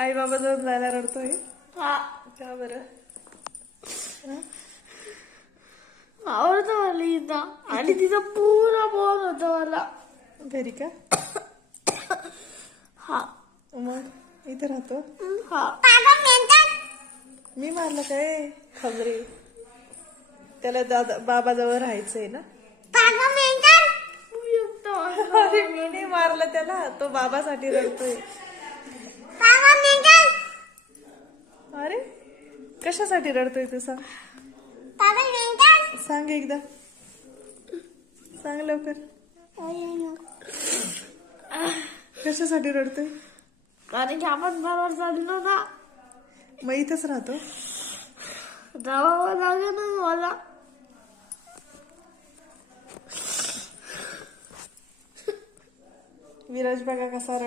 आई बाबा जवळ जायला रडतोय. हा का बरं? आवडतं मला इथं आणि तिचा पुरा बोल होता मला घरी का? हा मग इथे राहतो. हा मी मारलं काय खबरे? त्याला दादा बाबा जवळ राहायचंय ना. अरे मी नाही मारलं त्याला, तो बाबासाठी रडतोय. अरे कशासाठी रडतोय तू? सांग सांग एकदा, सांग लवकर. कशासाठी रडतोय? कारण की आपण बरोबर चाललो ना, मग इथंच राहतो. जावं लागेल ना मला. विराज बघा कसा